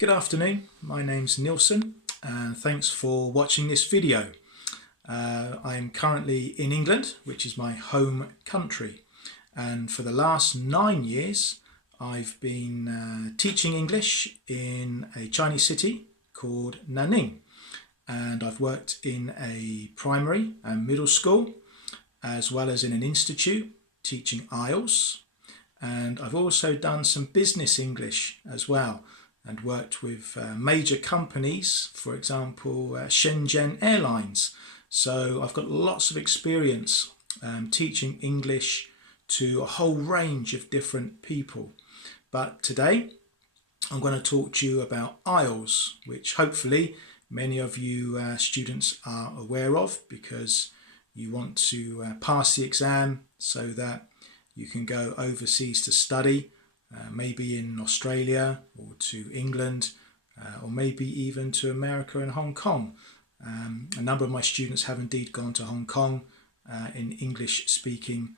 Good afternoon, my name's Nilsson and thanks for watching this video. I'm currently in England, which is my home country, and for the last 9 years I've been teaching English in a Chinese city called Nanning, and I've worked in a primary and middle school as well as in an institute teaching IELTS, and I've also done some business English as well and worked with major companies, for example Shenzhen Airlines. So I've got lots of experience teaching English to a whole range of different people. But today I'm going to talk to you about IELTS, which hopefully many of you students are aware of because you want to pass the exam so that you can go overseas to study. Maybe in Australia or to England or maybe even to America and Hong Kong. A number of my students have indeed gone to Hong Kong in English speaking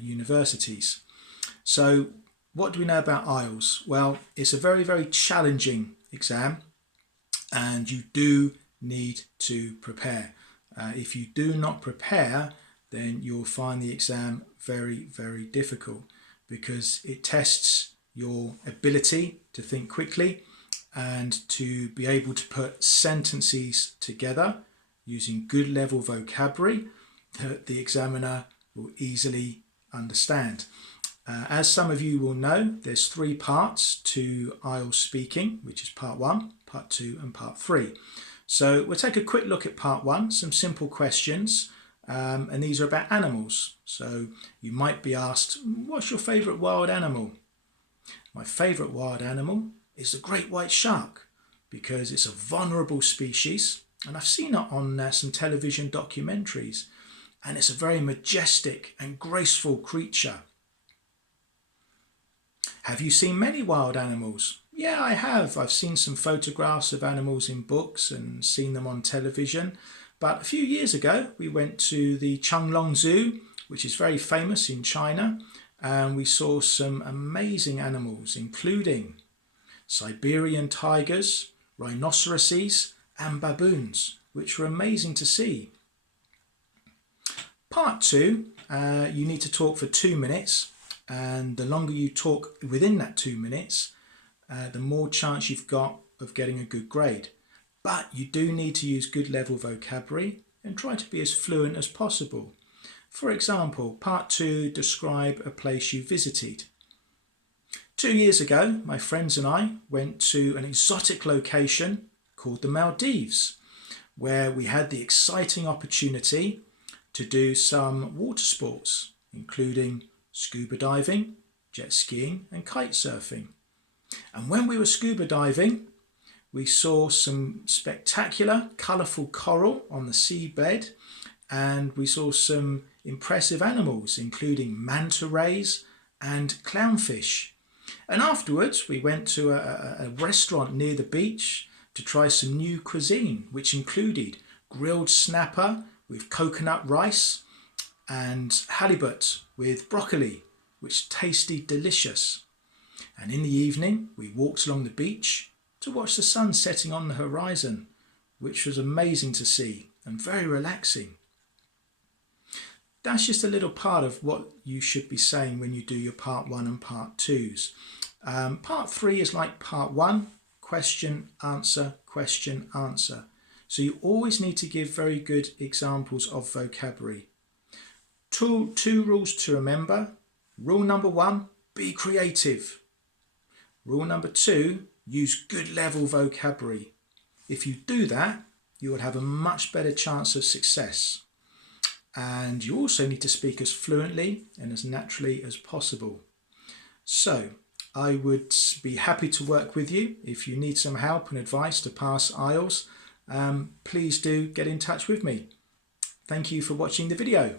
universities. So what do we know about IELTS? Well, it's a very challenging exam and you do need to prepare. If you do not prepare, then you'll find the exam very difficult, because it tests your ability to think quickly and to be able to put sentences together using good level vocabulary that the examiner will easily understand. As some of you will know, there's 3 parts to IELTS speaking, which is part 1, part 2 and part 3. So we'll take a quick look at part 1, some simple questions. And these are about animals. So you might be asked, what's your favourite wild animal? My favourite wild animal is the great white shark, because it's a vulnerable species and I've seen it on some television documentaries, and it's a very majestic and graceful creature. Have you seen many wild animals? Yeah, I have. I've seen some photographs of animals in books and seen them on television. But a few years ago, we went to the Changlong Zoo, which is very famous in China, and we saw some amazing animals, including Siberian tigers, rhinoceroses, and baboons, which were amazing to see. Part 2, you need to talk for 2 minutes, and the longer you talk within that 2 minutes, the more chance you've got of getting a good grade. But you do need to use good level vocabulary and try to be as fluent as possible. For example, part 2, describe a place you visited. 2 years ago, my friends and I went to an exotic location called the Maldives, where we had the exciting opportunity to do some water sports, including scuba diving, jet skiing and kite surfing. And when we were scuba diving, we saw some spectacular, colourful coral on the seabed, and we saw some impressive animals, including manta rays and clownfish. And afterwards, we went to a restaurant near the beach to try some new cuisine, which included grilled snapper with coconut rice and halibut with broccoli, which tasted delicious. And in the evening, we walked along the beach to watch the sun setting on the horizon, which was amazing to see and very relaxing. That's just a little part of what you should be saying when you do your part 1 and part 2s. Part 3 is like part 1, question, answer, question, answer. So you always need to give very good examples of vocabulary. Two rules to remember. Rule number 1, be creative. Rule number 2, use good level vocabulary. If you do that, you will have a much better chance of success. And you also need to speak as fluently and as naturally as possible. So I would be happy to work with you. If you need some help and advice to pass IELTS, please do get in touch with me. Thank you for watching the video.